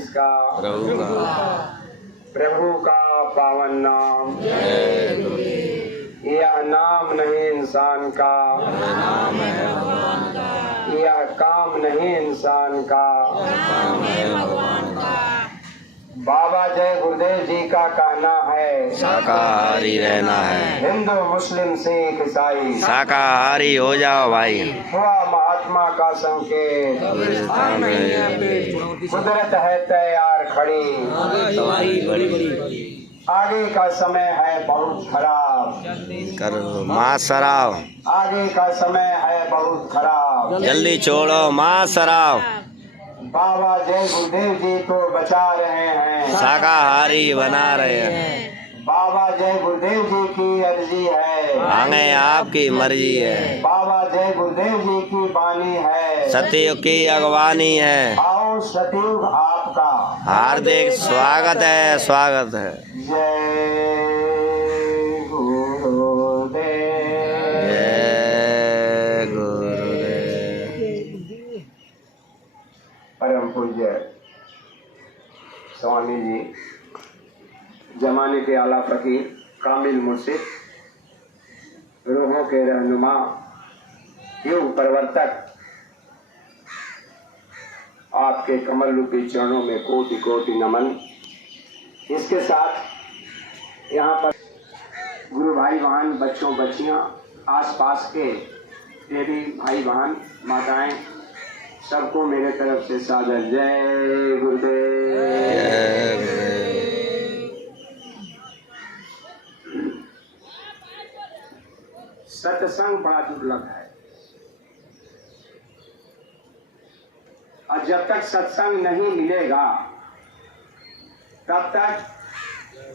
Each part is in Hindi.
जिसका प्रभु का पावन नाम, यह नाम नहीं इंसान का, यह काम नहीं इंसान का। बाबा जय गुरुदेव जी का कहना है शाकाहारी रहना है, हिंदू मुस्लिम सिख ईसाई शाकाहारी हो जाओ भाई। हुआ महात्मा का संकेत, कुदरत है तैयार खड़ी, आगे का समय है बहुत खराब, करो माँ शराब, आगे का समय है बहुत खराब। जल्दी छोड़ो माँ शराब, बाबा जय गुरुदेव जी तो बचा रहे हैं, शाकाहारी बना रहे हैं। बाबा जय गुरुदेव जी की अर्जी है, मांगे आपकी मर्जी है, बाबा जय गुरुदेव जी की बानी है, सतयुग की अगवानी है। आओ सतयुग आपका हार्दिक स्वागत है, स्वागत है। जय गुरुदेव। जय गुरुदेव। परम पूज्य स्वामी जी, जमाने के आला फकीर, कामिल मुर्शिद, रूहों के रहनुमा, युग प्रवर्तक, आपके कमल रूपी चरणों में कोटि कोटि नमन। इसके साथ यहाँ पर गुरु भाई बहन, बच्चों बच्चियाँ, आसपास के देवी भाई बहन, माताएं, सबको मेरे तरफ से सादर जय गुरुदेव। सत्संग बड़ा दुर्लभ है, और जब तक सत्संग नहीं मिलेगा तब तक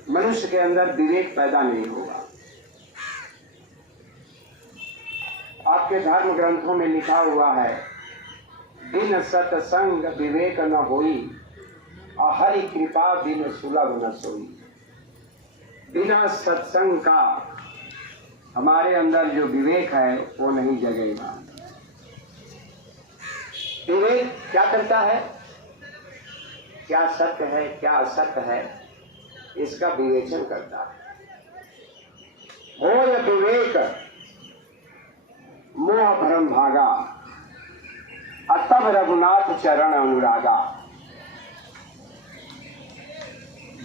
मनुष्य के अंदर विवेक पैदा नहीं होगा। आपके धर्म ग्रंथों में लिखा हुआ है, बिन सत्संग विवेक न होई, और हरि कृपा बिन सुलभ न सोई। बिना सत्संग का हमारे अंदर जो विवेक है वो नहीं जगेगा। विवेक क्या करता है, क्या सत्य है क्या असत्य है, इसका विवेचन करता है। हो या विवेक मोह भ्रम भागा, तब रघुनाथ चरण अनुरागा।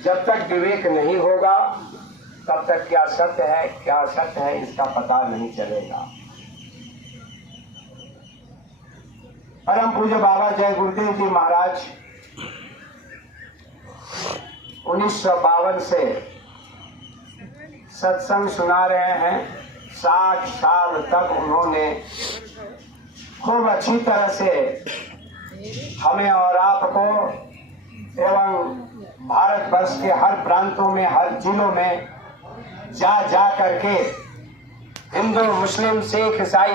जब तक विवेक नहीं होगा तब तक क्या सत्य है क्या असत्य है इसका पता नहीं चलेगा। परम पूज्य बाबा जय गुरुदेव जी महाराज 1952 से सत्संग सुना रहे हैं। 60 साल तक उन्होंने खूब अच्छी तरह से हमें और आपको एवं भारतवर्ष के हर प्रांतों में, हर जिलों में जा करके हिंदू मुस्लिम सिख ईसाई,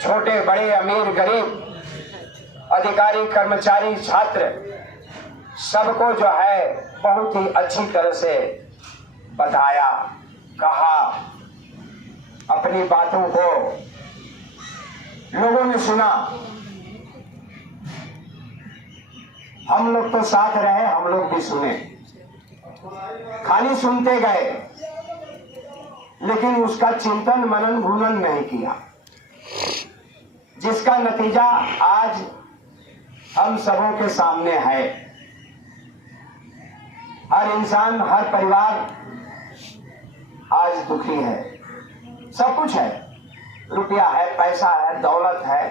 छोटे बड़े अमीर गरीब, अधिकारी कर्मचारी छात्र, सबको जो है बहुत ही अच्छी तरह से बताया, कहा, अपनी बातों को लोगों ने सुना। हम लोग तो साथ रहे, हम लोग भी सुने, खाली सुनते गए, लेकिन उसका चिंतन मनन घूनन नहीं किया, जिसका नतीजा आज हम सबों के सामने है। हर इंसान, हर परिवार आज दुखी है। सब कुछ है, रुपया है, पैसा है, दौलत है,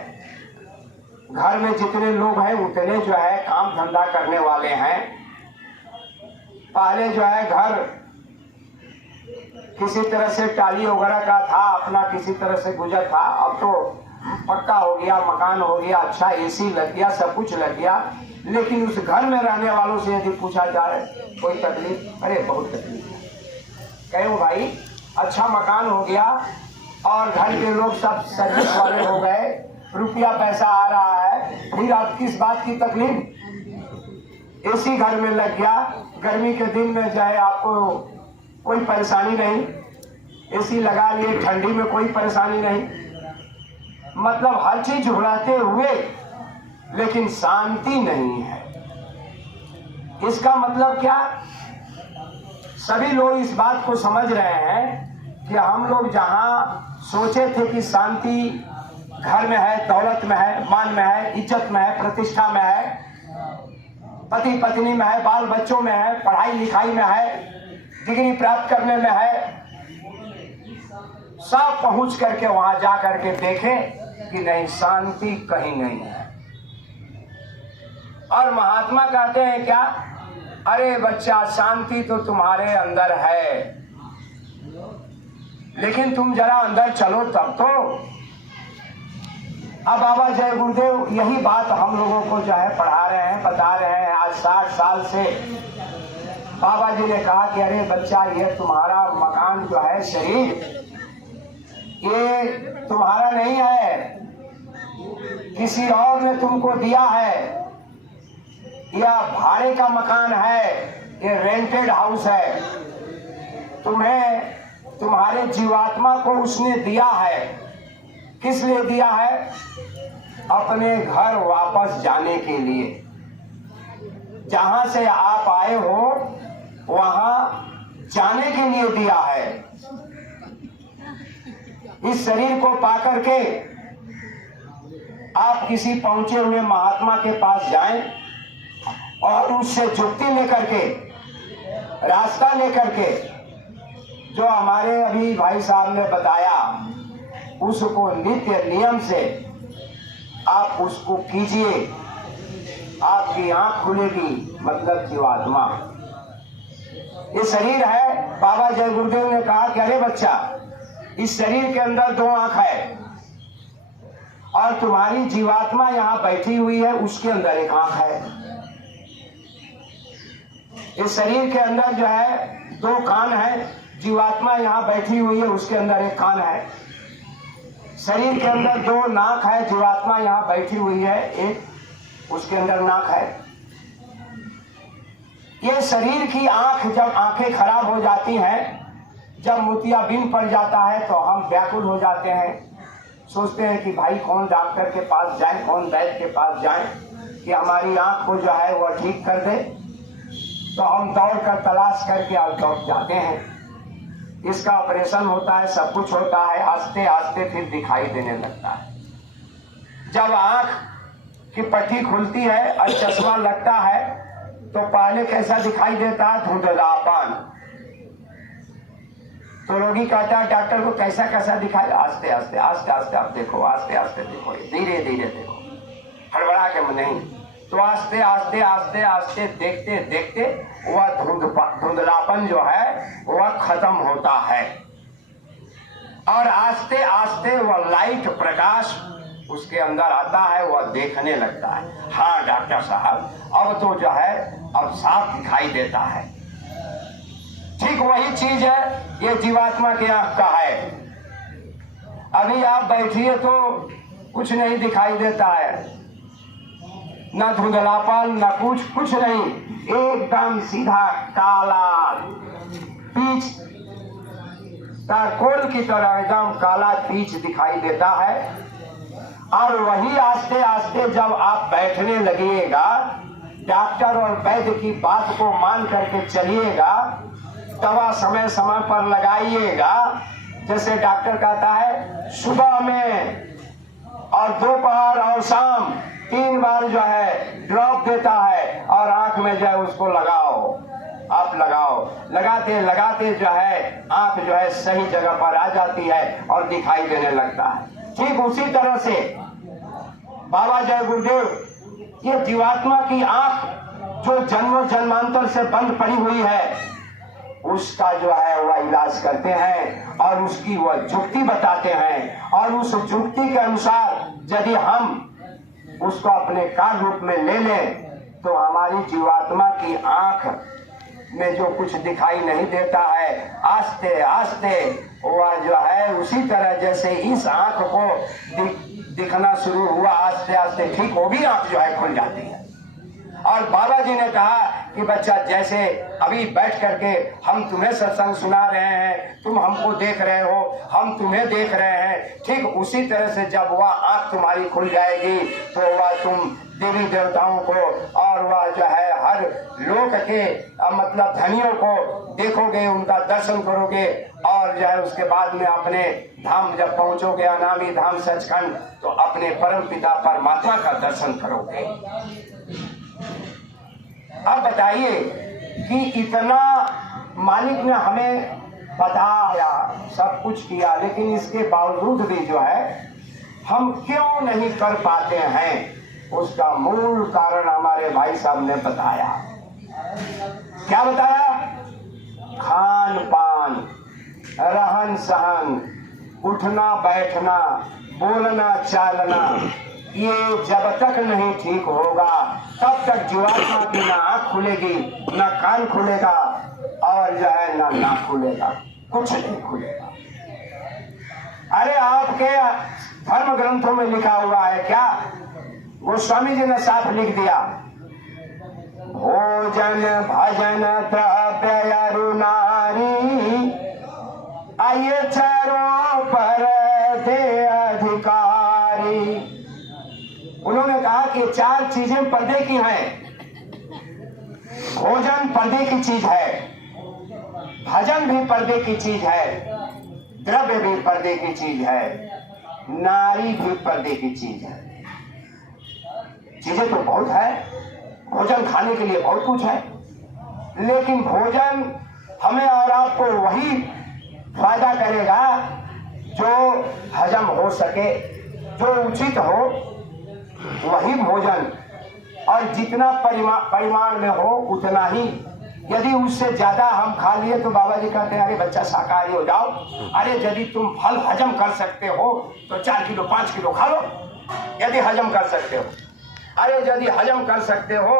घर में जितने लोग हैं उतने जो है काम धंधा करने वाले हैं। पहले जो है घर किसी तरह से टाली वगैरह का था, अपना किसी तरह से गुजर था। अब तो पक्का हो गया, मकान हो गया, अच्छा एसी लग गया, सब कुछ लग गया। लेकिन उस घर में रहने वालों से यदि पूछा जाए कोई तकलीफ, अरे बहुत तकलीफ है। कहो भाई, अच्छा मकान हो गया और घर के लोग सब सर्विस वाले हो गए, रुपया पैसा आ रहा है, फिर आप किस बात की तकलीफ? एसी घर में लग गया, गर्मी के दिन में चाहे आपको कोई परेशानी नहीं, एसी लगा लिए, ठंडी में कोई परेशानी नहीं। मतलब हर चीज उड़ाते हुए लेकिन शांति नहीं है। इसका मतलब क्या, सभी लोग इस बात को समझ रहे हैं कि हम लोग जहां सोचे थे कि शांति घर में है, दौलत में है, मान में है, इज्जत में है, प्रतिष्ठा में है, पति पत्नी में है, बाल बच्चों में है, पढ़ाई लिखाई में है, डिग्री प्राप्त करने में है, सब पहुंच करके वहां जा करके देखें कि नहीं, शांति कहीं नहीं है। और महात्मा कहते हैं क्या, अरे बच्चा, शांति तो तुम्हारे अंदर है, लेकिन तुम जरा अंदर चलो तब तो। अब बाबा जय गुरुदेव यही बात हम लोगों को जो है पढ़ा रहे हैं, बता रहे हैं। आज 60 साल से बाबा जी ने कहा कि अरे बच्चा, ये तुम्हारा मकान जो है, शरीर, ये तुम्हारा नहीं है, किसी और ने तुमको दिया है, यह भाड़े का मकान है, ये रेंटेड हाउस है, तुम्हें, तुम्हारे जीवात्मा को उसने दिया है। किस लिए दिया है? अपने घर वापस जाने के लिए। जहां से आप आए हो वहां जाने के लिए दिया है। इस शरीर को पाकर के आप किसी पहुंचे हुए महात्मा के पास जाएं और उससे जुक्ति लेकर के, रास्ता लेकर के, जो हमारे अभी भाई साहब ने बताया, उसको नित्य नियम से आप उसको कीजिए, आपकी आंख खुलेगी, मतलब जीवात्मा। ये शरीर है। बाबा जय गुरुदेव ने कहा कि अरे बच्चा, इस शरीर के अंदर 2 आंख है और तुम्हारी जीवात्मा यहाँ बैठी हुई है, उसके अंदर 1 आंख है। इस शरीर के अंदर जो है 2 कान है, जीवात्मा यहाँ बैठी हुई है, उसके अंदर 1 कान है। शरीर के अंदर 2 नाक है, जीवात्मा यहाँ बैठी हुई है, 1 उसके अंदर नाक है। ये शरीर की आंख, जब आंखें खराब हो जाती हैं, जब मोतियाबिंद पड़ जाता है, तो हम व्याकुल हो जाते हैं, सोचते हैं कि भाई कौन डॉक्टर के पास जाए, कौन वैद्य के पास जाए कि हमारी आंख को जो है वह ठीक कर दे। तो हम दौड़ कर तलाश करके और दौड़ जाते हैं। इसका ऑपरेशन होता है, सब कुछ होता है, आस्ते आस्ते फिर दिखाई देने लगता है। जब आंख की पट्टी खुलती है और चश्मा लगता है, तो पहले कैसा दिखाई देता है? धुंधलापन। तो रोगी कहता है डॉक्टर को कैसा कैसा दिखाई? आस्ते आस्ते आस्ते आस्ते आप देखो, आस्ते आस्ते देखो, धीरे धीरे देखो, हड़बड़ा के नहीं। तो आस्ते आस्ते आस्ते आस्ते देखते देखते वह धुंधलापन जो है वह खत्म होता है और आस्ते आस्ते वह लाइट, प्रकाश उसके अंदर आता है, वह देखने लगता है। हाँ डॉक्टर साहब, अब तो जो है अब साफ दिखाई देता है। ठीक वही चीज है, ये जीवात्मा की आंख का है। अभी आप बैठिए तो कुछ नहीं दिखाई देता है, न धुंधलापन, न कुछ नहीं, एकदम सीधा काला पीच, तारकोल की तरह एकदम काला पीच दिखाई देता है। और वही आस्ते आस्ते जब आप बैठने लगिएगा, डॉक्टर और वैद्य की बात को मान करके चलिएगा, दवा समय समय पर लगाइएगा। जैसे डॉक्टर कहता है सुबह में और दोपहर और शाम 3 बार जो है ड्रॉप देता है और आंख में जो है उसको लगाओ, आप लगाओ। लगाते लगाते जो है आंख जो है सही जगह पर आ जाती है और दिखाई देने लगता है। ठीक उसी तरह से बाबा जय गुरुदेव ये जीवात्मा की आंख जो जन्मों जन्मांतर से बंद पड़ी हुई है, उसका जो है वह इलाज करते हैं और उसकी वह जुक्ति बताते हैं। और उस जुक्ति के अनुसार यदि हम उसको अपने कार्य रूप में ले लें, तो हमारी जीवात्मा की आंख में जो कुछ दिखाई नहीं देता है, आस्ते आस्ते वह जो है उसी तरह जैसे इस आंख को दिखना शुरू हुआ, आस्ते आस्ते ठीक वो भी आंख जो है खुल जाती है। और बाबा जी ने कहा कि बच्चा जैसे अभी बैठ करके हम तुम्हें सत्संग सुना रहे हैं, तुम हमको देख रहे हो, हम तुम्हें देख रहे हैं, ठीक उसी तरह से जब वह आंख तुम्हारी खुल जाएगी तो वह तुम देवी देवताओं को और वह जो है हर लोक के मतलब धनियों को देखोगे, उनका दर्शन करोगे और जो है उसके बाद में अपने धाम जब पहुंचोगे अनामी धाम सचखंड तो अपने परम पिता परमात्मा का दर्शन करोगे। अब बताइए कि इतना मालिक ने हमें बताया, सब कुछ किया, लेकिन इसके बावजूद भी जो है हम क्यों नहीं कर पाते हैं, उसका मूल कारण हमारे भाई साहब ने बताया। क्या बताया? खान पान, रहन सहन, उठना बैठना, बोलना चालना, ये जब तक नहीं ठीक होगा तब तक जीवात्मा की ना आंख खुलेगी, ना कान खुलेगा और जो है ना नाक खुलेगा, कुछ नहीं खुलेगा। अरे आपके धर्म ग्रंथों में लिखा हुआ है क्या? गोस्वामी जी ने साफ लिख दिया, भोजन भजन द्रव्य अरु नारी आइए चारों पर दे अधिकारी। उन्होंने कहा कि चार चीजें पर्दे की हैं। भोजन पर्दे की चीज है, भजन भी पर्दे की चीज है, द्रव्य भी पर्दे की चीज है, नारी भी पर्दे की चीज है। चीजें तो बहुत है, भोजन खाने के लिए बहुत कुछ है, लेकिन भोजन हमें और आपको वही फायदा करेगा जो हजम हो सके, जो उचित हो वही भोजन, और जितना परिमाण में हो उतना ही। यदि उससे ज्यादा हम खा लिए तो बाबा जी कहते हैं अरे बच्चा शाकाहारी हो जाओ। अरे यदि तुम फल हजम कर सकते हो तो 4 किलो 5 किलो खा लो, यदि हजम कर सकते हो। अरे यदि हजम कर सकते हो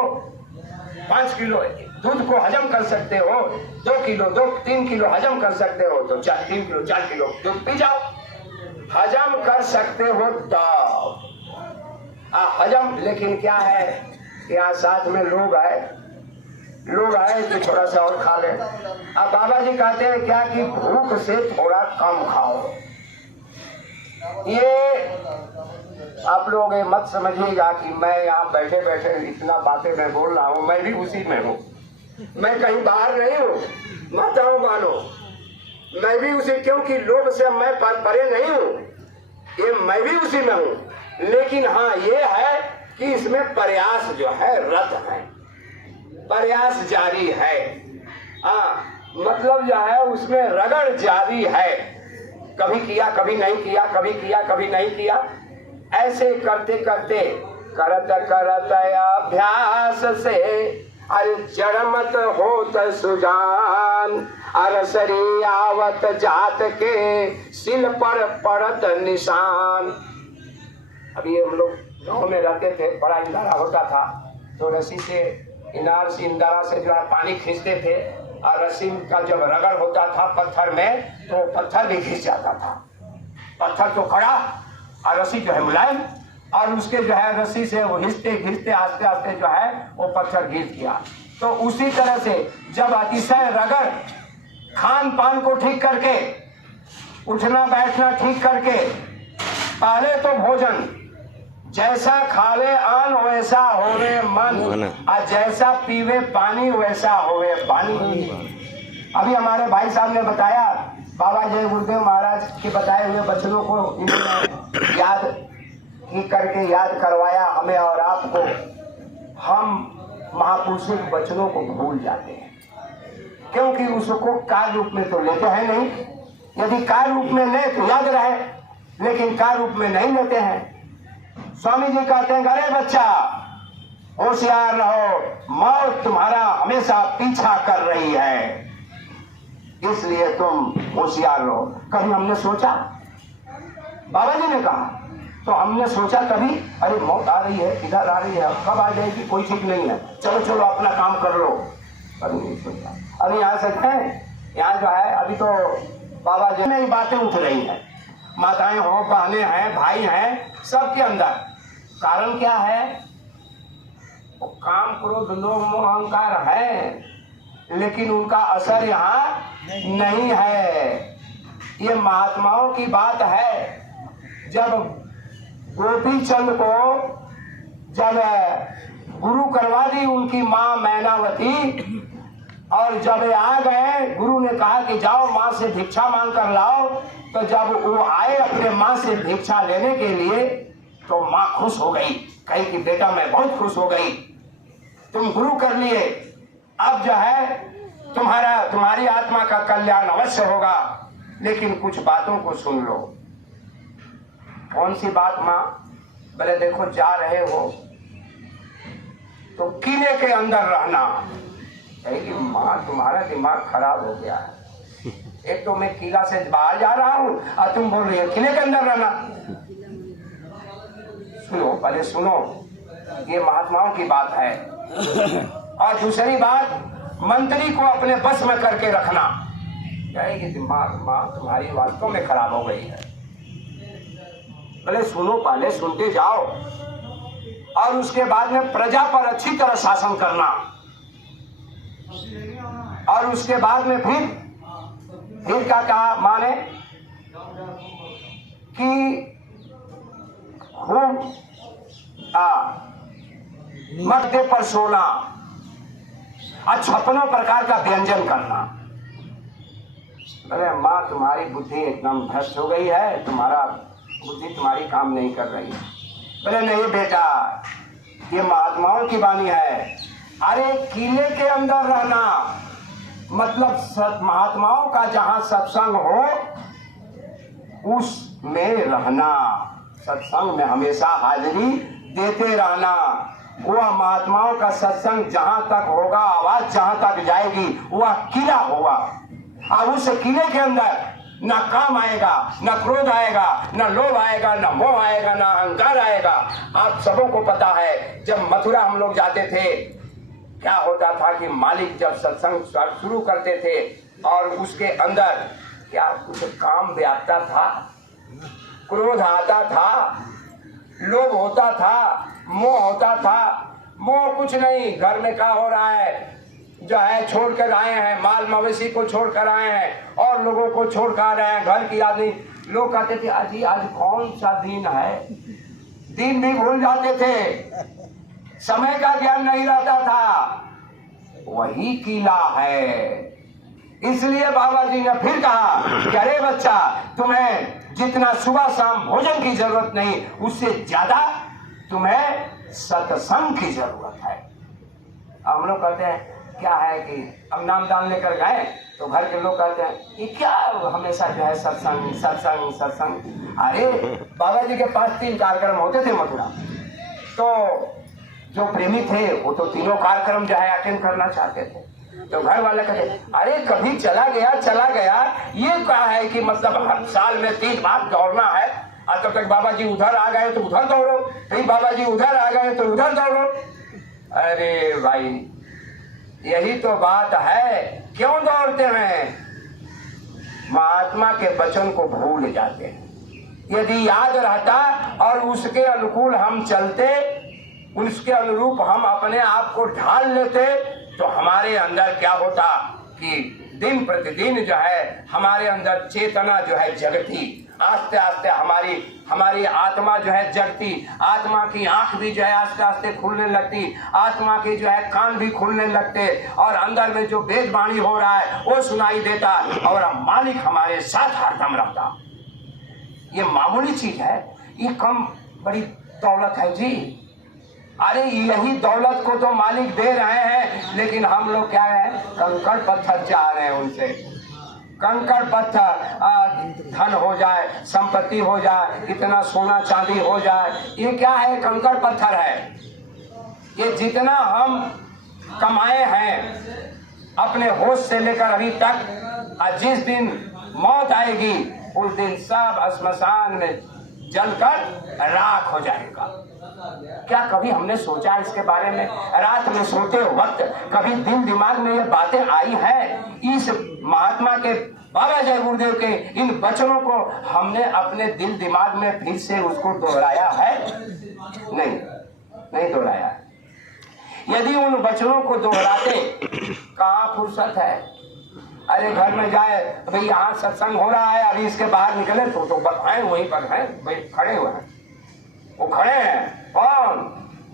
5 किलो दूध को हजम कर सकते हो, 2 किलो 3 किलो हजम कर सकते हो तो 3 किलो 4 किलो दूध पी जाओ। हजम कर सकते हो तो हजम, लेकिन क्या है यहाँ साथ में लोग आए तो थोड़ा सा और खा ले। अब बाबा जी कहते हैं क्या कि भूख से थोड़ा कम खाओ। ये आप लोग ये मत समझिएगा कि मैं यहाँ बैठे बैठे इतना बातें मैं बोल रहा हूँ, मैं भी उसी में हूँ, मैं कहीं बाहर नहीं हूँ माताओं बहनों, मैं भी उसी, क्योंकि लोग से मैं परे नहीं हूँ, ये मैं भी उसी में हूँ। लेकिन हाँ ये है कि इसमें प्रयास जो है रत है, प्रयास जारी है, मतलब जो है उसमें रगड़ जारी है, कभी किया कभी नहीं किया, कभी किया कभी नहीं किया, ऐसे करते करते करत करत अभ्यास से अरे जड़मत होत सुजान, अरसरी आवत जात के सिल पर पड़त निशान। अभी हम लोग गाँव में रहते थे, बड़ा इंदारा होता था तो रस्सी से इंदारा से जो है पानी खींचते थे, और रस्सी का जब रगड़ होता था पत्थर में तो पत्थर भी खींच जाता था। पत्थर तो खड़ा और रस्सी जो है मुलायम, और उसके जो है रस्सी से वो घिसते घिसते आस्ते आस्ते जो है वो पत्थर घिस गया। तो उसी तरह से जब अतिशय रगड़ खान पान को ठीक करके, उठना बैठना ठीक करके, पहले तो भोजन जैसा खावे अन्न वैसा होवे मन, और जैसा पीवे पानी वैसा होवे पानी। अभी हमारे भाई साहब ने बताया, बाबा जय गुरुदेव महाराज के बताए हुए वचनों को इन्होंने याद ही करके याद करवाया हमें और आपको। हम महापुरुषों के वचनों को भूल जाते हैं, क्योंकि उसको कार्य रूप में तो लेते हैं नहीं। यदि कार्य रूप में ले तो याद रहे, लेकिन कार्य रूप में नहीं लेते हैं। स्वामी जी कहते हैं अरे बच्चा होशियार रहो, मौत तुम्हारा हमेशा पीछा कर रही है, इसलिए तुम होशियार रहो। कभी हमने सोचा, बाबा जी ने कहा तो हमने सोचा कभी अरे मौत आ रही है, इधर आ रही है, कब आ जाएगी कोई ठीक नहीं है, चलो चलो अपना काम कर लो। कभी नहीं सोचा। अभी यहाँ सकते हैं, यहाँ जो है अभी तो बाबा जी में बातें उठ रही है, माताएं हो, बहनें हैं, भाई हैं, सबके अंदर। कारण क्या है? वो काम क्रोध लोभ मोह अहंकार है, लेकिन उनका असर यहाँ नहीं है। ये महात्माओं की बात है। जब गोपी चंद को जब गुरु करवा दी उनकी माँ मैनावती, और जब आ गए गुरु ने कहा कि जाओ माँ से भिक्षा मांग कर लाओ, तो जब वो आए अपने माँ से भिक्षा लेने के लिए तो माँ खुश हो गई, कही कि बेटा मैं बहुत खुश हो गई, तुम गुरु कर लिए, अब जो है तुम्हारी आत्मा का कल्याण अवश्य होगा, लेकिन कुछ बातों को सुन लो। कौन सी बात माँ? बोले देखो जा रहे हो तो किले के अंदर रहना। कहेगी माँ तुम्हारा दिमाग खराब हो गया है, एक तो मैं किला से बाहर जा रहा हूँ और तुम बोल रही हो किले के अंदर रहना। सुनो पहले सुनो, ये महात्माओं की बात है। और दूसरी बात, मंत्री को अपने बस में करके रखना। कहेगी दिमाग माँ तुम्हारी वास्तव में खराब हो गई है। पहले सुनो, पहले सुनते जाओ। और उसके बाद में प्रजा पर अच्छी तरह शासन करना, और उसके बाद में फिर क्या कहा माने कि खूब मध्य पर सोना और 56 प्रकार का व्यंजन करना। अरे माँ तुम्हारी बुद्धि एकदम भ्रष्ट हो गई है, बुद्धि तुम्हारी काम नहीं कर रही। बोले नहीं बेटा, ये महात्माओं की वाणी है। अरे किले के अंदर रहना मतलब महात्माओं का जहां सत्संग हो उसमें रहना, सत्संग में हमेशा हाजिरी देते रहना। वह महात्माओं का सत्संग जहां तक होगा, आवाज जहां तक जाएगी वह किला होगा, और उस किले के अंदर न काम आएगा, न क्रोध आएगा, न लोभ आएगा, न मोह आएगा, न अहंकार आएगा। आप सबों को पता है जब मथुरा हम लोग जाते थे क्या होता था कि मालिक जब सत्संग शुरू करते थे और उसके अंदर क्या कुछ काम व्यापता था, क्रोध आता था, लोभ होता था, मोह होता था। मोह कुछ नहीं, घर में क्या हो रहा है जो है छोड़ कर आए हैं, माल मवेशी को छोड़ कर आए हैं और लोगों को छोड़ कर आ रहे हैं। घर की आदमी लोग कहते थे अजी आज कौन सा दिन है, दिन भी भूल जाते थे, समय का ज्ञान नहीं रहता था। वही किला है। इसलिए बाबा जी ने फिर कहा कि अरे बच्चा तुम्हें जितना सुबह शाम भोजन की जरूरत नहीं, उससे ज्यादा तुम्हें सत्संग की जरूरत है। हम लोग कहते हैं क्या है कि अब नामदान लेकर गए तो घर के लोग कहते हैं ये क्या हमेशा जो है सत्संग सत्संग सत्संग। अरे बाबा जी के पास 3 कार्यक्रम होते थे मथुरा, तो जो प्रेमी थे वो तो तीनों कार्यक्रम जो है अटेंड करना चाहते थे। तो घर वाले कहते अरे कभी चला गया, ये कहा है कि मतलब हर साल में 3 बार दौड़ना है, और तब तक बाबा जी उधर आ गए तो उधर दौड़ो, फिर बाबा जी उधर आ गए तो उधर दौड़ो। अरे भाई यही तो बात है, क्यों दौड़ते हैं? महात्मा के वचन को भूल जाते हैं। यदि याद रहता और उसके अनुकूल हम चलते, उसके अनुरूप हम अपने आप को ढाल लेते, तो हमारे अंदर क्या होता कि दिन प्रतिदिन जो है हमारे अंदर चेतना जो है जगती, आस्ते आस्ते हमारी आत्मा जो है जगती, आत्मा की आंख भी जो है आस्ते आस्ते खुलने लगती, आत्मा के जो है कान भी खुलने लगते, और अंदर में जो वेद वाणी हो रहा है वो सुनाई देता, और मालिक हमारे साथ हरदम रहता। ये मामूली चीज है, ये कम बड़ी दौलत है जी। अरे यही दौलत को तो मालिक दे रहे हैं, लेकिन हम लोग क्या है कंकड़ पत्थर चाह रहे हैं उनसे। कंकड़ पत्थर धन हो जाए, संपत्ति हो जाए, इतना सोना चांदी हो जाए, ये क्या है? कंकड़ पत्थर है। ये जितना हम कमाए हैं अपने होश से लेकर अभी तक, और जिस दिन मौत आएगी उस दिन सब श्मशान में जलकर राख हो जाएगा। क्या कभी हमने सोचा इसके बारे में? रात में सोते वक्त कभी दिल दिमाग में ये बातें आई है? इस महात्मा के बाबा जय गुरुदेव के इन वचनों को हमने अपने दिल दिमाग में फिर से उसको दोहराया है? नहीं दोहराया। यदि उन वचनों को दोहराते, कहाँ फुर्सत है। अरे घर में जाए भाई यहाँ सत्संग हो रहा है, अभी इसके बाहर निकले तो बताएं वहीं पर हैं भाई, खड़े हुए हैं, वो खड़े हैं कौन,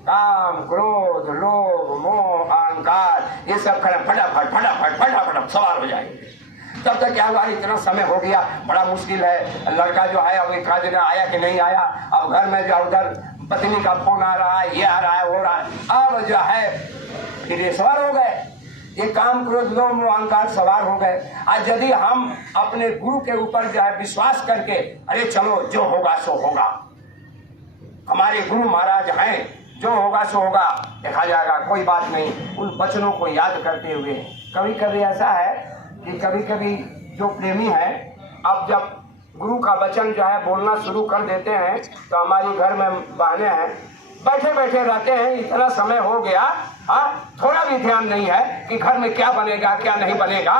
काम क्रोध लोभ मोह अहंकार ये सब खड़े, फटाफट फटाफट फटाफट सवार हो जाएंगे। तब तक क्या हुआ, इतना समय हो गया, बड़ा मुश्किल है, लड़का जो है अब एक दिन आया कि नहीं आया, अब घर में जो उधर पत्नी का फोन आ रहा है, ये आ रहा है वो रहा है, अब जो है फिर ये सवार हो गए, ये काम क्रोध लोभ मोह अहंकार सवार हो गए। आज यदि हम अपने गुरु के ऊपर जो है विश्वास करके अरे चलो जो होगा सो होगा, हमारे गुरु महाराज हैं, जो होगा सो होगा, देखा जाएगा, कोई बात नहीं, उन वचनों को याद करते हुए। कभी कभी ऐसा है कि कभी कभी जो प्रेमी है, अब जब गुरु का वचन जो है बोलना शुरू कर देते हैं तो हमारी घर में बहनें हैं, बैठे बैठे रहते हैं, इतना समय हो गया, थोड़ा भी ध्यान नहीं है कि घर में क्या बनेगा क्या नहीं बनेगा।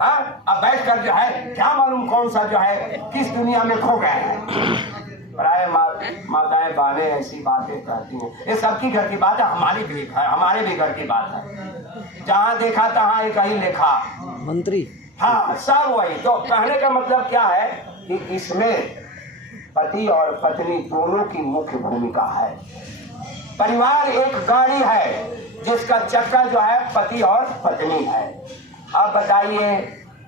अब बैठ कर जो है क्या मालूम कौन सा जो है किस दुनिया में खो गए हैं। प्राय माताएं बहनें ऐसी बातें कहती हैं, ये सबकी घर की बात है, हमारे भी घर की बात है, जहाँ देखा तहाँ एक ही लेखा मंत्री। हाँ सब वही। तो कहने का मतलब क्या है कि इसमें पति और पत्नी दोनों की मुख्य भूमिका है। परिवार एक गाड़ी है जिसका चक्का जो है पति और पत्नी है। अब बताइए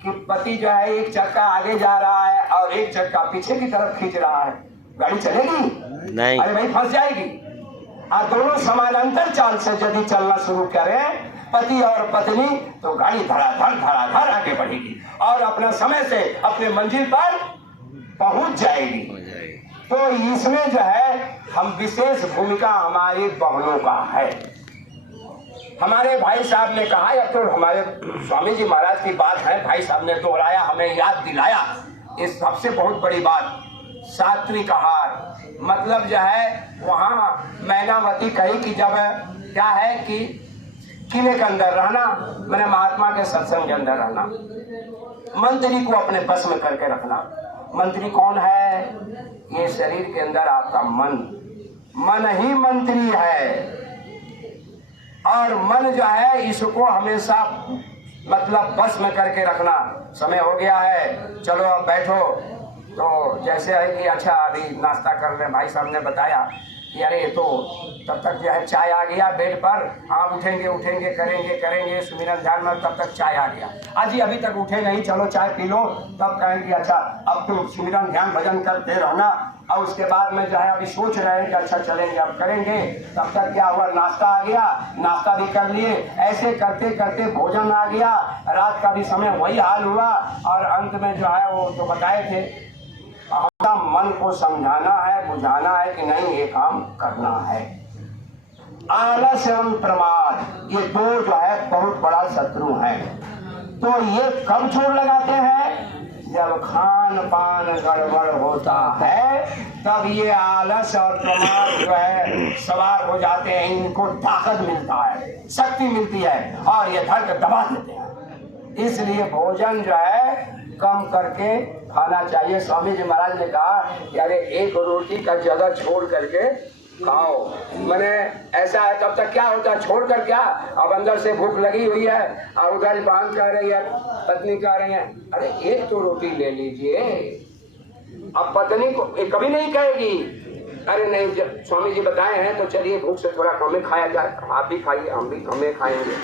कि पति जो है एक चक्का आगे जा रहा है और एक चक्का पीछे की तरफ खींच रहा है, गाड़ी चलेगी नहीं। अरे भाई फंस जाएगी। और दोनों समानांतर चाल से यदि चलना शुरू करें पति और पत्नी तो गाड़ी धड़ाधड़ आगे बढ़ेगी और अपना समय से अपने मंजिल पर पहुंच जाएगी। तो इसमें जो है हम विशेष भूमिका हमारी बहनों का है। हमारे भाई साहब ने कहा, या तो हमारे स्वामी जी महाराज की बात है, भाई साहब ने दोहराया, हमें याद दिलाया, इस सबसे बहुत बड़ी बात सात्विक आहार। मतलब जो है वहाँ मैनावती कही कि जब क्या है कि किले के अंदर रहना, मैंने महात्मा के सत्संग के अंदर रहना, मंत्री को अपने बस में करके रखना। मंत्री कौन है? ये शरीर के अंदर आपका मन ही मंत्री है। और मन जो है इसको हमेशा मतलब बस में करके रखना। समय हो गया है, चलो अब बैठो, तो जैसे है कि अच्छा अभी नाश्ता कर ले, भाई साहब ने बताया कि अरे तो तब तक जो है चाय आ गया बेड पर, हाँ उठेंगे करेंगे सुमिरन ध्यान में, तब तक चाय आ गया। आज ही अभी तक उठे नहीं, चलो चाय पी लो, तब कहेंगे अच्छा अब तो सुमिरन ध्यान भजन करते रहना। और उसके बाद में जो है अभी सोच रहे हैं कि अच्छा चलेंगे अब करेंगे, तब तक क्या हुआ नाश्ता आ गया, नाश्ता भी कर लिए। ऐसे करते करते भोजन आ गया, रात का भी समय वही हाल हुआ। और अंत में जो है वो तो बताए थे अपना मन को समझाना है, बुझाना है कि नहीं ये काम करना है। आलस एवं प्रमाद ये दो जो है बहुत बड़ा शत्रु है। तो ये कब जोड़ लगाते हैं? जब खान पान गड़बड़ होता है तब ये आलस और प्रमाद जो है सवार हो जाते हैं। इनको ताकत मिलता है, शक्ति मिलती है और ये धड़ के दबा देते हैं। इसलिए भोजन जो है कम करके खाना चाहिए। स्वामी जी महाराज ने कहा कि अरे एक रोटी का जगह छोड़ करके खाओ। मैंने ऐसा है तब तक क्या होता है, छोड़ कर क्या, अब अंदर से भूख लगी हुई है और उधर बहन कह रही है, पत्नी कह रही है अरे एक तो रोटी ले लीजिए। अब पत्नी को कभी नहीं कहेगी अरे नहीं, जब स्वामी जी बताए हैं तो चलिए भूख से थोड़ा कम खाया जाए, आप भी खाइए हमें खाएंगे,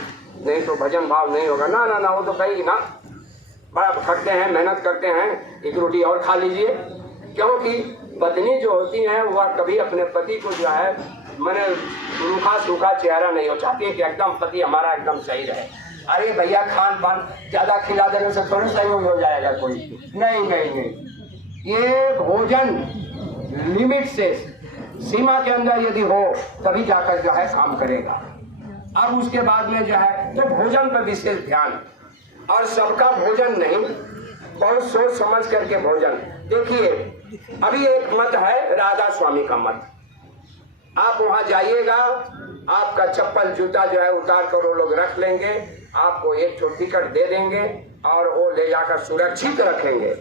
नहीं तो भजन भाव नहीं होगा। ना ना ना, वो तो कहेगी ना, बड़ा थकते हैं मेहनत करते हैं, एक रोटी और खा लीजिए। क्योंकि पत्नी जो होती है वह कभी अपने पति को जो है मैंने रूखा सूखा चेहरा नहीं हो चाहती है कि एकदम पति हमारा एकदम सही रहे। अरे भैया खान पान ज्यादा खिला देने से थोड़ी सही हो जाएगा कोई, नहीं। ये भोजन लिमिट से सीमा के अंदर यदि हो तभी जाकर जो है काम करेगा। अब उसके बाद में जो है तो भोजन पर विशेष ध्यान, और सबका भोजन नहीं, बहुत सोच समझ करके भोजन। देखिए अभी एक मत है राधा स्वामी का मत, आप वहां जाइएगा, आपका चप्पल जूता जो है उतार कर वो लोग रख लेंगे, आपको एक टिकट दे देंगे और वो ले जाकर सुरक्षित रखेंगे।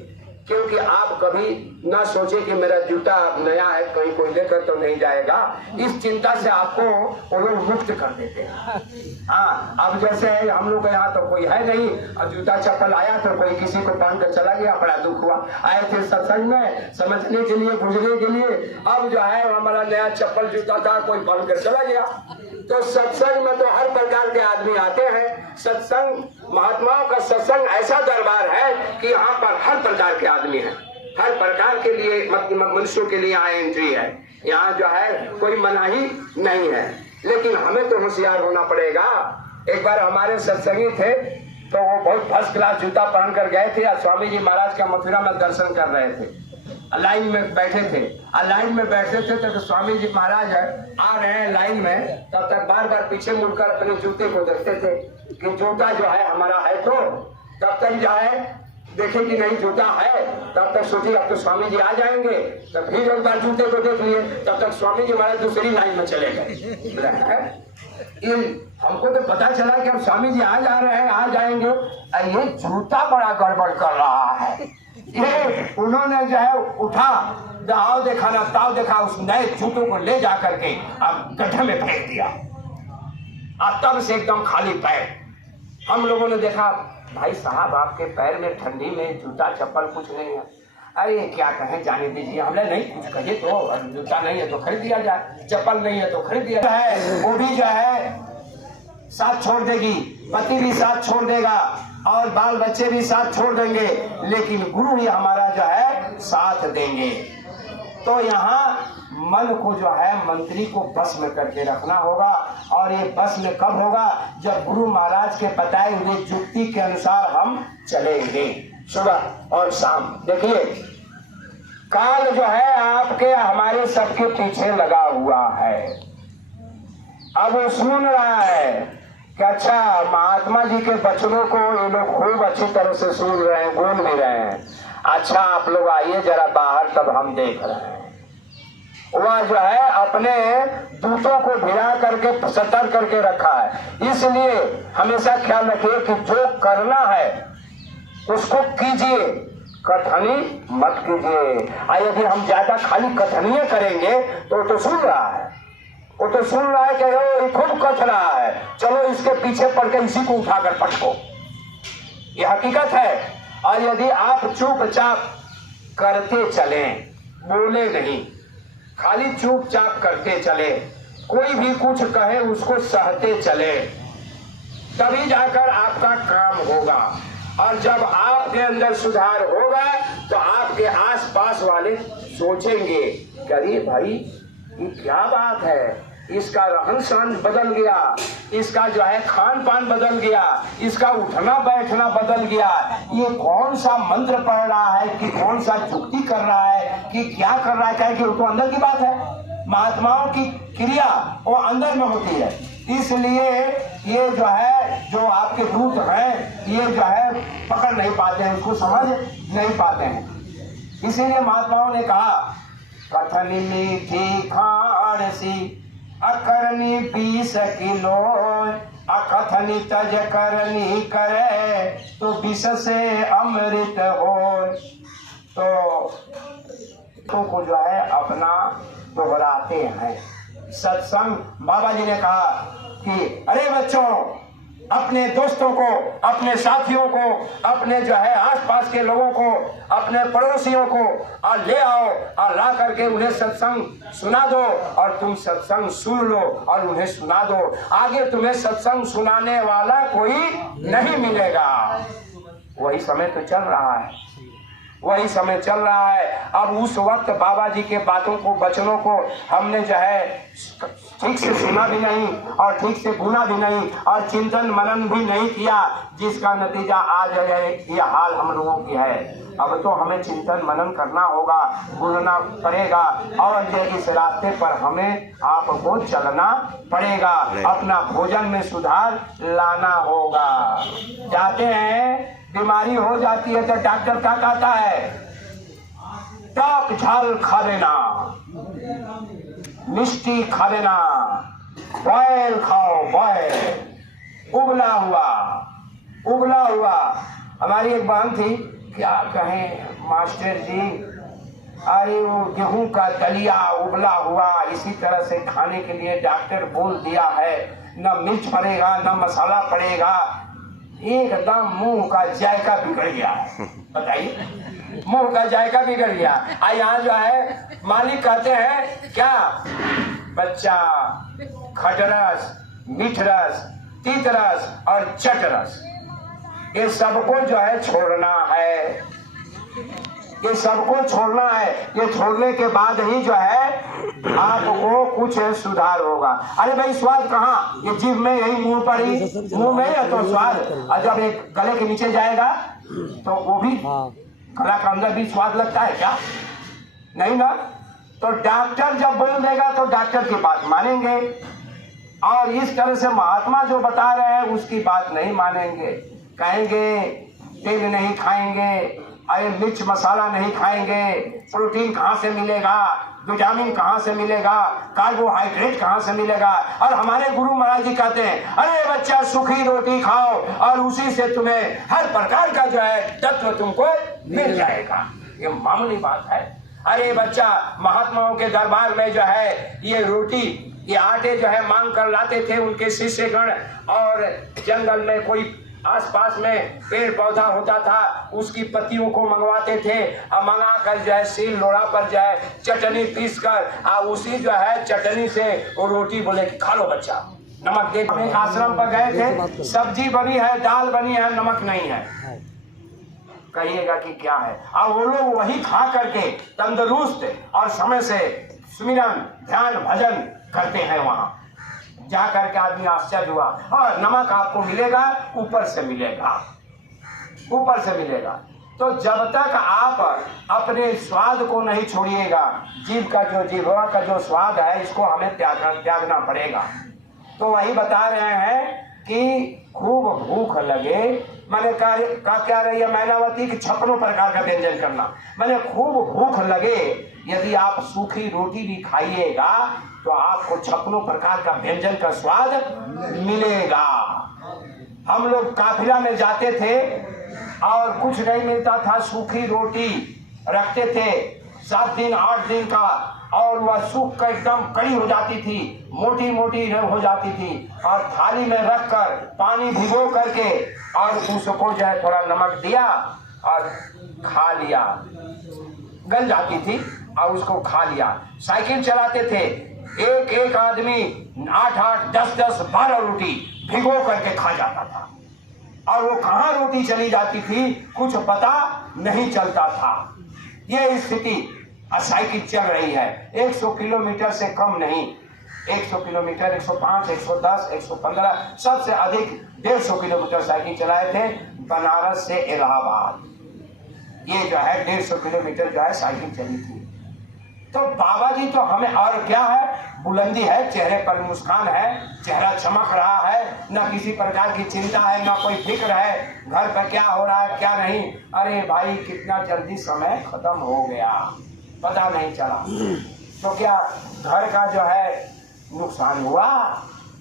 क्योंकि आप कभी ना सोचे कि मेरा जूता नया है, कहीं कोई लेकर तो नहीं जाएगा। इस चिंता से आपको वो लोग मुक्त कर देते हैं। हाँ, अब जैसे हम लोग के यहाँ तो कोई है नहीं, अब जूता चप्पल आया तो कोई किसी को पहन कर चला गया, बड़ा दुख हुआ। आए थे सत्संग में समझने के लिए, बुझने के लिए, अब जो है हमारा नया चप्पल जूता था, कोई पहन कर चला गया। तो सत्संग में तो हर प्रकार के आदमी आते हैं। सत्संग, महात्माओं का सत्संग ऐसा दरबार है कि यहाँ पर हर प्रकार के आदमी हैं, हर प्रकार के लिए मनुष्यों के लिए यहाँ एंट्री है। यहाँ जो है कोई मनाही नहीं है, लेकिन हमें तो होशियार होना पड़ेगा। एक बार हमारे सत्संगी थे तो वो बहुत फर्स्ट क्लास जूता पहन कर गए थे और स्वामी जी महाराज का मथुरा में दर्शन कर रहे थे। लाइन में बैठे थे और लाइन में बैठे थे तो स्वामी जी महाराज आ रहे हैं लाइन में, तब तक बार बार पीछे मुड़कर अपने जूते को देखते थे कि जूता जो है हमारा है। तो तब तक जो है देखे कि नहीं जूता है, तब तक सोचे अब तो स्वामी जी आ जाएंगे, तो फिर एक बार जूते को देख लिए, तब तक स्वामी जी महाराज दूसरी लाइन में चले गए। हमको तो पता चला कि अब स्वामी जी आ जा रहे हैं, आ जाएंगे, ये जूता बड़ा गड़बड़ कर रहा है। ये उन्होंने जो है उठा, दाव देखा ना ताव देखा, उस नए जूतों को ले जा करके अब गड्ढे में फेंक दिया। अब तब से एकदम खाली पैर। हम लोगों ने देखा, भाई साहब आपके पैर में ठंडी में जूता चप्पल कुछ नहीं है। अरे क्या कहें, जाने दीजिए। हमने नहीं कुछ कहे तो, जूता नहीं है तो खरीद दिया जाए, चप्पल नहीं है तो खरीद दिया जाए। वो भी जो है साथ छोड़ देगी, पति भी साथ छोड़ देगा और बाल बच्चे भी साथ छोड़ देंगे, लेकिन गुरु ही हमारा जो है साथ देंगे। तो यहाँ मन को जो है मंत्री को बस में करके रखना होगा। और ये बस में कब होगा? जब गुरु महाराज के बताए हुए युक्ति के अनुसार हम चलेंगे सुबह और शाम। देखिए काल जो है आपके हमारे सबके पीछे लगा हुआ है। अब वो सुन रहा है कि अच्छा महात्मा जी के वचनों को ये लोग खूब अच्छी तरह से सुन रहे हैं, बोल भी रहे हैं। अच्छा आप लोग आइए जरा बाहर, तब हम देख रहे हैं। वह जो है अपने दूतों को भिड़ा करके सतर्क करके रखा है। इसलिए हमेशा ख्याल रखिए कि जो करना है उसको कीजिए, कथनी मत कीजिए। यदि हम ज्यादा खाली कथनीय करेंगे तो सुन रहा है, वो तो सुन रहा है कि ये खूब कथ रहा है, चलो इसके पीछे पड़ के इसी को उठाकर पटको, ये हकीकत है। और यदि आप चुपचाप करते चलें, बोले नहीं, खाली चुपचाप करते चले, कोई भी कुछ कहे उसको सहते चले, तभी जाकर आपका काम होगा। और जब आपके अंदर सुधार होगा तो आपके आसपास वाले सोचेंगे कि अरे भाई ये क्या बात है, इसका रहन सहन बदल गया, इसका जो है खान पान बदल गया, इसका उठना बैठना बदल गया, ये कौन सा मंत्र पढ़ रहा है कि कौन सा जुक्ति कर रहा है कि क्या कर रहा है। क्या कि वो तो अंदर की बात है, महात्माओं की क्रिया वो अंदर में होती है। इसलिए ये जो है जो आपके दूत हैं ये जो है पकड़ नहीं पाते हैं, उसको समझ नहीं पाते हैं। इसीलिए महात्माओं ने कहा कथनी मीठी खारसी अकरनी 20 किलो, अकथनी तज करनी करे तो विष से अमृत हो। तो को जो है अपना दोहराते हैं। सत्संग बाबा जी ने कहा कि अरे बच्चों, अपने दोस्तों को, अपने साथियों को, अपने जो है आसपास के लोगों को, अपने पड़ोसियों को और ले आओ और ला करके उन्हें सत्संग सुना दो और तुम सत्संग सुन लो और उन्हें सुना दो। आगे तुम्हें सत्संग सुनाने वाला कोई नहीं मिलेगा। वही समय तो चल रहा है, वही समय चल रहा है। अब उस वक्त बाबा जी के बातों को, वचनों को हमने जो है ठीक से सुना भी नहीं और ठीक से भुना भी नहीं और चिंतन मनन भी नहीं किया, जिसका नतीजा आज ये हाल हम लोगों की है। अब तो हमें चिंतन मनन करना होगा, भूलना पड़ेगा और ये इस रास्ते पर हमें आपको चलना पड़ेगा। अपना भोजन में सुधार लाना होगा। जाते हैं, बीमारी हो जाती है तो डॉक्टर क्या कहता है? टाक झाल खा लेना, मिष्टी खा लेना, बॉयल खाओ, बॉयल उबला हुआ। हमारी एक बहन थी, क्या कहें मास्टर जी, अरे वो गेहूं का दलिया उबला हुआ इसी तरह से खाने के लिए डॉक्टर बोल दिया है, न मिर्च पड़ेगा न मसाला पड़ेगा, एकदम मुंह का जायका बिगड़ गया है। बताइए, मुंह का जायका बिगड़ गया। यहाँ जो है मालिक कहते हैं क्या, बच्चा खटरस, मीठरस, तीतरस और चटरस, ये सबको जो है छोड़ना है, ये सबको छोड़ना है। ये छोड़ने के बाद ही जो है आपको कुछ सुधार होगा। अरे भाई स्वाद कहाँ, ये जीभ में, यही मुंह पर ही, मुंह में है तो स्वाद, और जब एक गले के नीचे जाएगा तो वो भी गला के अंदर भी स्वाद लगता है क्या? नहीं ना। तो डॉक्टर जब बोल देगा तो डॉक्टर की बात मानेंगे, और इस तरह से महात्मा जो बता रहे हैं उसकी बात नहीं मानेंगे। कहेंगे तेल नहीं खाएंगे, अरे मिर्च मसाला नहीं खाएंगे, प्रोटीन कहाँ से मिलेगा, विटामिन कहाँ से मिलेगा, कार्बोहाइड्रेट कहाँ से मिलेगा। और हमारे गुरु महाराज जी कहते हैं अरे बच्चा सूखी रोटी खाओ और उसी से तुम्हें हर प्रकार का जो है तत्व तुमको मिल जाएगा। ये मामूली बात है। अरे बच्चा महात्माओं के दरबार में जो है ये रोटी, ये आटे जो है मांग कर लाते थे उनके शिष्यगण, और जंगल में कोई आसपास में पेड़ पौधा होता था उसकी पत्तियों को मंगवाते थे, और मंगा कर जो है सील लोढ़ा पर जो है चटनी पीस कर और उसी जो है चटनी से वो रोटी बोले कि खा लो बच्चा, नमक दे। एक आश्रम पर गए थे, सब्जी बनी है, दाल बनी है, नमक नहीं है, कहिएगा कि क्या है। और वो लोग वही खा करके तंदुरुस्त और समय से सुमिरन ध्यान भजन करते हैं। वहां जा करके आदमी आश्चर्य हुआ। और नमक आपको मिलेगा, ऊपर से मिलेगा, ऊपर से मिलेगा। तो जब तक आप अपने स्वाद को नहीं छोड़िएगा, जीव का जो जीवा का जो स्वाद है इसको हमें त्यागना पड़ेगा। तो वही बता रहे हैं कि खूब भूख लगे, मैंने कहा क्या रही है मैनावती की 56 प्रकार का व्यंजन करना, मैंने खूब भूख लगे, यदि आप सूखी रोटी भी खाइएगा तो आपको 56 प्रकार का व्यंजन का स्वाद मिलेगा। हम लोग काफिला में जाते थे और कुछ नहीं मिलता था, सूखी रोटी रखते थे 7 दिन 8 दिन का, और वह सूख कर एकदम कड़ी हो जाती थी, मोटी मोटी हो जाती थी, और थाली में रखकर पानी भिगो करके और उसको जो है थोड़ा नमक दिया और खा लिया, गल जाती थी और उसको खा लिया। साइकिल चलाते थे, एक एक आदमी 8-8 10-10 12 रोटी भिगो करके खा जाता था, और वो कहाँ रोटी चली जाती थी कुछ पता नहीं चलता था। ये स्थिति साइकिल चल रही है, 100 किलोमीटर से कम नहीं, 100 किलोमीटर, 105, 110, 115, सबसे अधिक 150 किलोमीटर साइकिल चलाए थे बनारस से इलाहाबाद। ये जो है 150 किलोमीटर जो है साइकिल चली थी। तो बाबा जी तो हमें, और क्या है, बुलंदी है, चेहरे पर मुस्कान है, चेहरा चमक रहा है, न किसी प्रकार की चिंता है, न कोई फिक्र है घर पर क्या हो रहा है क्या नहीं। अरे भाई कितना जल्दी समय खत्म हो गया, पता नहीं चला। तो क्या घर का जो है नुकसान हुआ?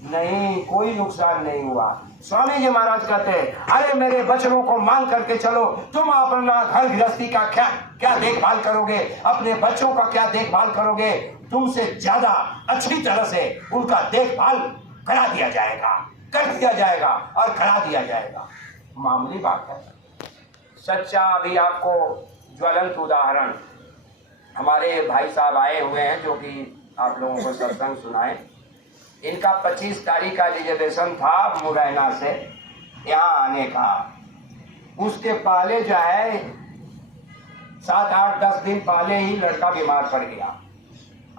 नहीं, कोई नुकसान नहीं हुआ। स्वामी जी महाराज कहते हैं अरे मेरे बच्चों को मान करके चलो, तुम अपना घर गृहस्थी का क्या देखभाल करोगे, अपने बच्चों का क्या देखभाल करोगे, तुमसे ज्यादा अच्छी तरह से उनका देखभाल करा दिया जाएगा, कर दिया जाएगा और करा दिया जाएगा। मामूली बात है, सच्चा। अभी आपको ज्वलंत उदाहरण, हमारे भाई साहब आए हुए हैं जो कि आप लोगों को सत्संग सुनाए। इनका 25 तारीख का रिजर्वेशन था मुरैना से यहाँ आने का। उसके पहले जो है 7-8-10 दिन पहले ही लड़का बीमार पड़ गया,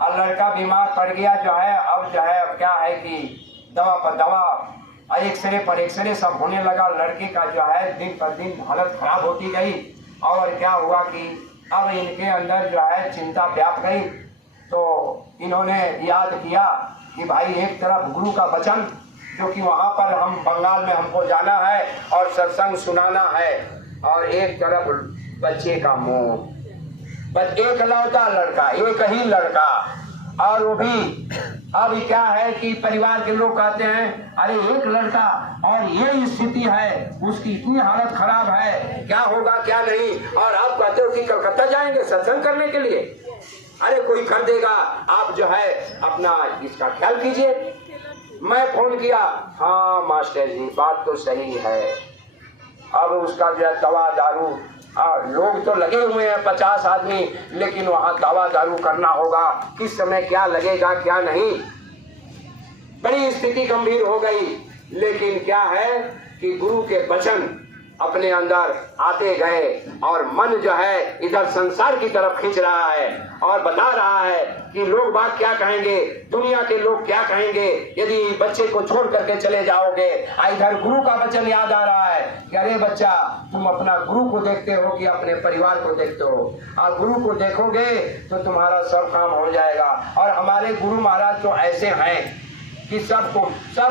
और लड़का बीमार पड़ गया जो है, अब जो है अब क्या है कि दवा पर दवा, एक्सरे पर एक्सरे सब होने लगा। लड़के का जो है दिन पर दिन हालत खराब होती गई, और क्या हुआ कि अब इनके अंदर जो है चिंता व्याप गई। तो इन्होंने याद किया कि भाई एक तरफ गुरु का वचन, जो कि वहाँ पर हम बंगाल में हमको जाना है और सत्संग सुनाना है, और एक तरफ बच्चे का मोह, बस एक लौता लड़का, एक ही लड़का, और वो भी अब क्या है कि परिवार के लोग कहते हैं अरे एक लड़का और ये स्थिति है, उसकी इतनी हालत खराब है, क्या होगा क्या नहीं, और आप कहते हो कि कलकत्ता जाएंगे सत्संग करने के लिए। अरे कोई कर देगा, आप जो है अपना इसका ख्याल कीजिए। मैं फोन किया, हाँ मास्टर जी बात तो सही है, अब उसका जो है दवा दारू, लोग तो लगे हुए हैं 50 आदमी, लेकिन वहां दवा दारू करना होगा, किस समय क्या लगेगा क्या नहीं। बड़ी स्थिति गंभीर हो गई। लेकिन क्या है कि गुरु के वचन अपने अंदर आते गए और मन जो है इधर संसार की तरफ खींच रहा है और बता रहा है कि लोग बात क्या कहेंगे, दुनिया के लोग क्या कहेंगे यदि बच्चे को छोड़ करके चले जाओगे। इधर गुरु का वचन याद आ रहा है कि अरे बच्चा, तुम अपना गुरु को देखते हो कि अपने परिवार को देखते हो, और गुरु को देखोगे तो तुम्हारा सब काम हो जाएगा। और हमारे गुरु महाराज तो ऐसे हैं कि सब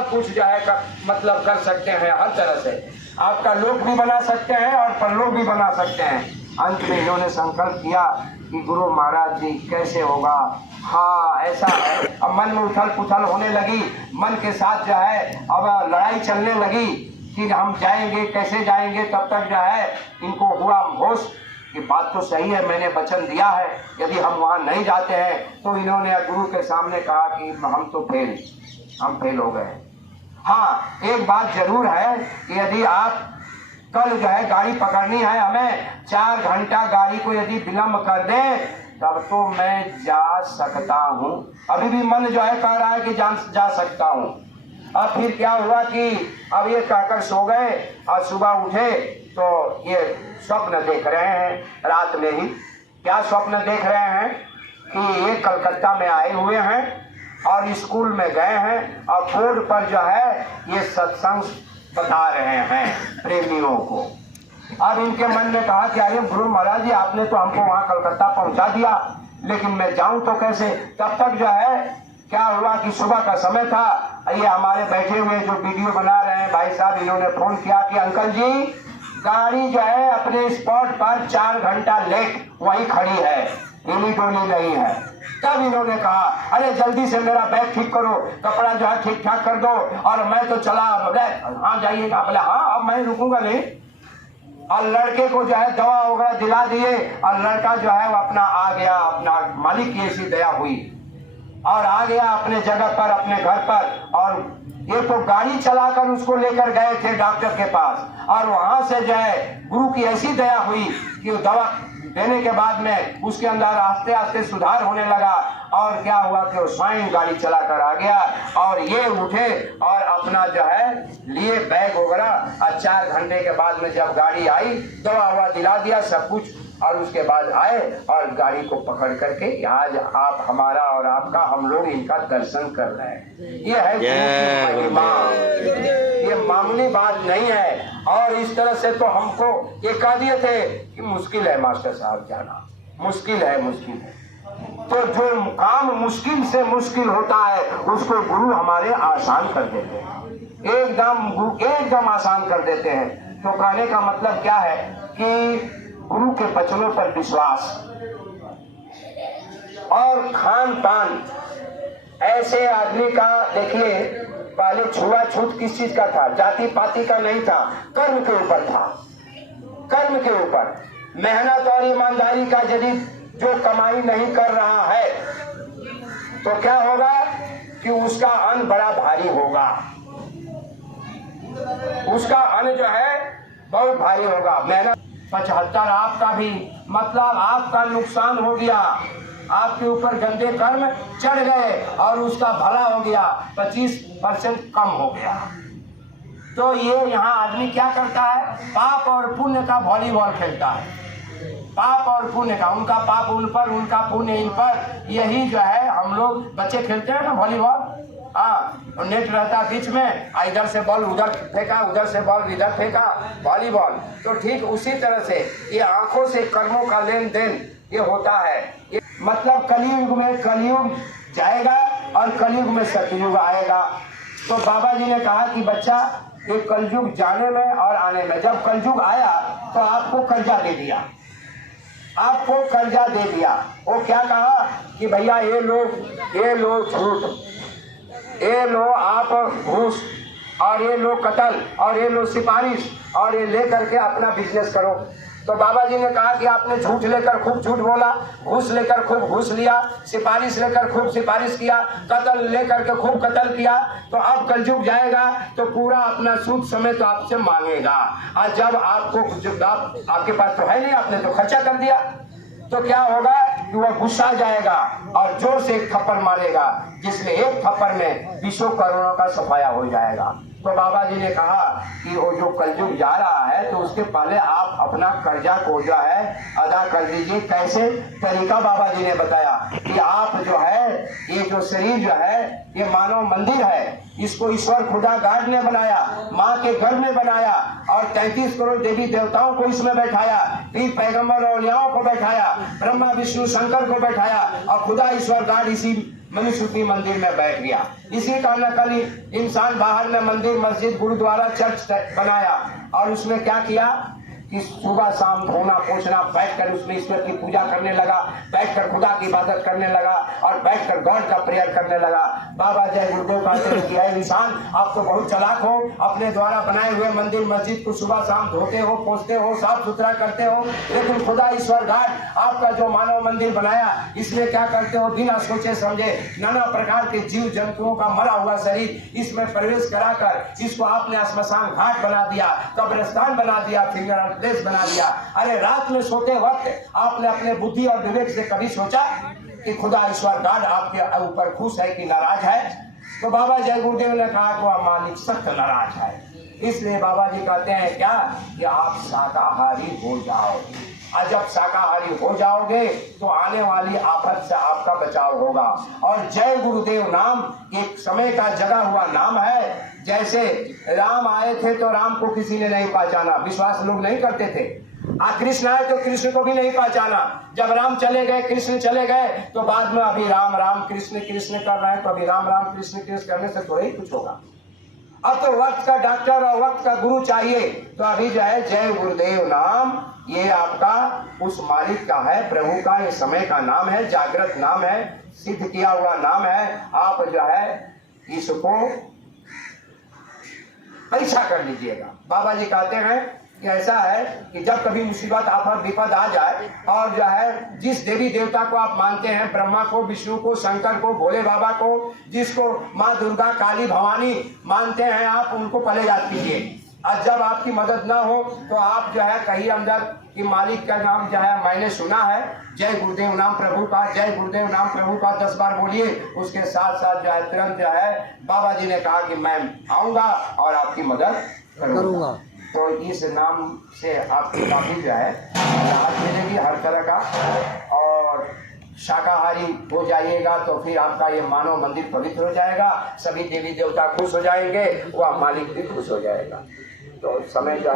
कुछ जो है मतलब कर सकते हैं, हर तरह से आपका लोक भी बना सकते हैं और परलोक भी बना सकते हैं। अंत में इन्होंने संकल्प किया कि गुरु महाराज जी कैसे होगा, हाँ ऐसा है। अब मन में उथल पुथल होने लगी, मन के साथ जो है अब लड़ाई चलने लगी कि हम जाएंगे कैसे जाएंगे। तब तक जो है इनको हुआ होश कि बात तो सही है, मैंने वचन दिया है, यदि हम वहाँ नहीं जाते हैं तो इन्होंने गुरु के सामने कहा कि हम फेल हो गए। हाँ एक बात जरूर है कि यदि आप कल जो है गाड़ी पकड़नी है, हमें 4 घंटा गाड़ी को यदि विलम्ब कर दें तब तो मैं जा सकता हूँ। अभी भी मन जो है कह रहा है कि जा सकता हूँ। अब फिर क्या हुआ कि अब ये कहकर सो गए और सुबह उठे तो ये स्वप्न देख रहे हैं रात में ही। क्या स्वप्न देख रहे हैं कि ये कलकत्ता में आए हुए हैं और स्कूल में गए हैं और बोर्ड पर जो है ये सत्संग बता रहे हैं प्रेमियों को। अब इनके मन ने कहा कि अरे गुरु महाराज जी आपने तो हमको वहाँ कलकत्ता पहुँचा दिया, लेकिन मैं जाऊँ तो कैसे। तब तक जो है क्या हुआ कि सुबह का समय था, ये हमारे बैठे हुए जो वीडियो बना रहे हैं भाई साहब, इन्होंने फोन किया कि अंकल जी गाड़ी जो है अपने स्पॉट पर 4 घंटा लेट वहीं खड़ी है, हिली डोली नहीं है। तब इन्होंने कहा अरे जल्दी से मेरा बैग ठीक करो, कपड़ा जो है ठीक ठाक कर दो और मैं तो चला। हाँ जाइएगा। बोले हाँ अब मैं रुकूंगा नहीं। और लड़के को जो है दवा वगैरह दिला दिए और लड़का जो है वो अपना आ गया, अपना मालिक की ऐसी दया हुई और आ गया अपने जगह पर, अपने घर पर। और ये तो गाड़ी चलाकर उसको लेकर गए थे डॉक्टर के पास और वहां से जो है गुरु की ऐसी दया हुई कि दवा देने के बाद में उसके अंदर आस्ते आस्ते सुधार होने लगा। और क्या हुआ कि वो स्वयं गाड़ी चलाकर आ गया और ये उठे और अपना जो है लिए बैग वगैरह और 4 घंटे के बाद में जब गाड़ी आई दवा ववा दिला दिया सब कुछ और उसके बाद आए और गाड़ी को पकड़ करके आज आप हमारा और आपका हम लोग इनका दर्शन कर रहे हैं। ये है महिमा, ये मामूली बात नहीं है। और इस तरह से तो हमको ये कह दिए थे कि मुश्किल है मास्टर साहब जाना, मुश्किल है। तो जो काम मुश्किल से मुश्किल होता है उसको गुरु हमारे आसान कर देते हैं, एकदम आसान कर देते हैं। तो कहने का मतलब क्या है कि गुरु के वचनों पर विश्वास और खान पान। ऐसे आदमी का देखिए पहले छुआछूत किस चीज का था, जाति पाति का नहीं था, कर्म के ऊपर था, कर्म के ऊपर। मेहनत और ईमानदारी का यदि जो कमाई नहीं कर रहा है तो क्या होगा कि उसका अन्न बड़ा भारी होगा, उसका अन्न जो है बहुत भारी होगा। मेहनत 75 आपका भी मतलब आपका नुकसान हो गया, आपके ऊपर गंदे कर्म चढ़ गए और उसका भला हो गया 25% कम हो गया। तो ये यहाँ आदमी क्या करता है, पाप और पुण्य का वॉलीबॉल खेलता है। पाप और पुण्य का, उनका पाप उन पर, उनका पुण्य इन पर। यही जो है हम लोग बच्चे खेलते हैं ना वॉलीबॉल, हाँ नेट रहता बीच में, इधर से बॉल उधर फेंका, उधर से बॉल इधर फेंका, वॉलीबॉल। तो ठीक उसी तरह से ये आंखों से कर्मों का लेन देन ये होता है। ये मतलब कलयुग में कलयुग जाएगा और कलयुग में सतयुग आएगा। तो बाबा जी ने कहा कि बच्चा ये कलयुग जाने में और आने में, जब कलयुग आया तो आपको कर्जा दे दिया, आपको कर्जा दे दिया। वो क्या कहा कि भैया ये लोग झूठ, ये लो आप घूस और ये लो कतल और ये लो सिफारिश और ये लेकर के अपना बिजनेस करो। तो बाबा जी ने कहा कि आपने झूठ लेकर खूब झूठ बोला, घूस लेकर खूब घूस लिया, सिफारिश लेकर खूब सिफारिश किया, कत्ल लेकर के खूब कत्ल किया, तो अब कलयुग जाएगा तो पूरा अपना सूद समेत आपसे मांगेगा। और जब आपके पास तो है नहीं, आपने तो खर्चा कर दिया, तो क्या होगा कि वह गुस्सा जाएगा और जोर से एक थप्पड़ मारेगा, जिसमें एक थप्पड़ में 20 करोड़ों का सफाया हो जाएगा। तो बाबा जी ने कहा कि वो जो कलयुग जा रहा है तो उसके पहले आप अपना कर्जा को जो है अदा कर दीजिए। कैसे तरीका बाबा जी ने बताया कि आप जो है ये जो शरीर जो है ये मानव मंदिर है, इसको ईश्वर खुदा गाड ने बनाया, माँ के घर में बनाया और 33 करोड़ देवी देवताओं को इसमें बैठाया, पीर पैगंबर और औलियाओं को बैठाया, ब्रह्मा विष्णु शंकर को बैठाया और खुदा ईश्वर गाड इसी मनुष्य मंदिर में बैठ गया। इसी का नकल इंसान बाहर में मंदिर मस्जिद गुरुद्वारा चर्च बनाया और उसमें क्या किया कि सुबह शाम धोना पोछना, बैठकर उसमें ईश्वर की पूजा करने लगा, बैठकर खुदा की इबादत करने लगा और बैठकर गॉड का प्रेयर करने लगा। बाबा जय गुरुदेव कहते हैं कि है इंसान, आप तो बहुत चालाक हो, अपने द्वारा बनाए हुए मंदिर मस्जिद को सुबह शाम धोते हो, पोछते हो, साफ सुथरा करते हो, लेकिन खुदा ईश्वर गॉड आपका जो मानव मंदिर बनाया इसमें क्या करते हो, बिना सोचे समझे नाना प्रकार के जीव जंतुओं का मरा हुआ शरीर इसमें प्रवेश कराकर इसको आपने श्मशान घाट बना दिया, कब्रिस्तान बना दिया, फिंगर देश बना दिया। अरे रात में सोते वक्त आपने अपने बुद्धि और विवेक से कभी सोचा कि खुदा ईश्वर गॉड आपके ऊपर खुश है कि नाराज है? तो बाबा जय गुरुदेव ने कहा कि वह मालिक सख्त नाराज है। इसलिए बाबा जी कहते हैं क्या कि आप शाकाहारी हो जाओ, और जब शाकाहारी हो जाओगे तो आने वाली आफत से आपका बचाव होगा। और जय गुरुदेव नाम एक समय का जगा हुआ नाम है। जैसे राम आए थे तो राम को किसी ने नहीं पहचाना, विश्वास लोग नहीं करते थे। कृष्ण आए तो कृष्ण को भी नहीं पहचाना। जब राम चले गए, कृष्ण चले गए, तो बाद में अभी राम राम कृष्ण कृष्ण कर रहे हैं, तो अभी राम राम कृष्ण कृष्ण करने से थोड़ा ही कुछ होगा। अब तो वक्त का डॉक्टर और वक्त का गुरु चाहिए। तो अभी जो है जय गुरुदेव नाम ये आपका उस मालिक का है, प्रभु का ये समय का नाम है, जागृत नाम है, सिद्ध किया हुआ नाम है। आप जो है इसको परीक्षा कर लीजिएगा। बाबा जी कहते हैं कि ऐसा है कि जब कभी मुसीबत आफत विपद आ जाए और जो है जिस देवी देवता को आप मानते हैं, ब्रह्मा को, विष्णु को, शंकर को, भोले बाबा को, जिसको माँ दुर्गा, काली, भवानी मानते हैं आप, उनको पहले याद कीजिए। और जब आपकी मदद ना हो तो आप जो है कहीं अंदर कि मालिक का नाम जो है मैंने सुना है, जय गुरुदेव नाम प्रभु का, जय गुरुदेव नाम प्रभु का 10 बार बोलिए। उसके साथ साथ जो है तुरंत जो है बाबा जी ने कहा कि मैं आऊंगा और आपकी मदद करूंगा। तो इस नाम से आपकी काफी जो है राहत मिलेगी हर तरह का, और शाकाहारी हो जाइएगा तो फिर आपका ये मानव मंदिर पवित्र हो जाएगा, सभी देवी देवता खुश हो जाएंगे, वह मालिक भी खुश हो जाएगा। तो समय जो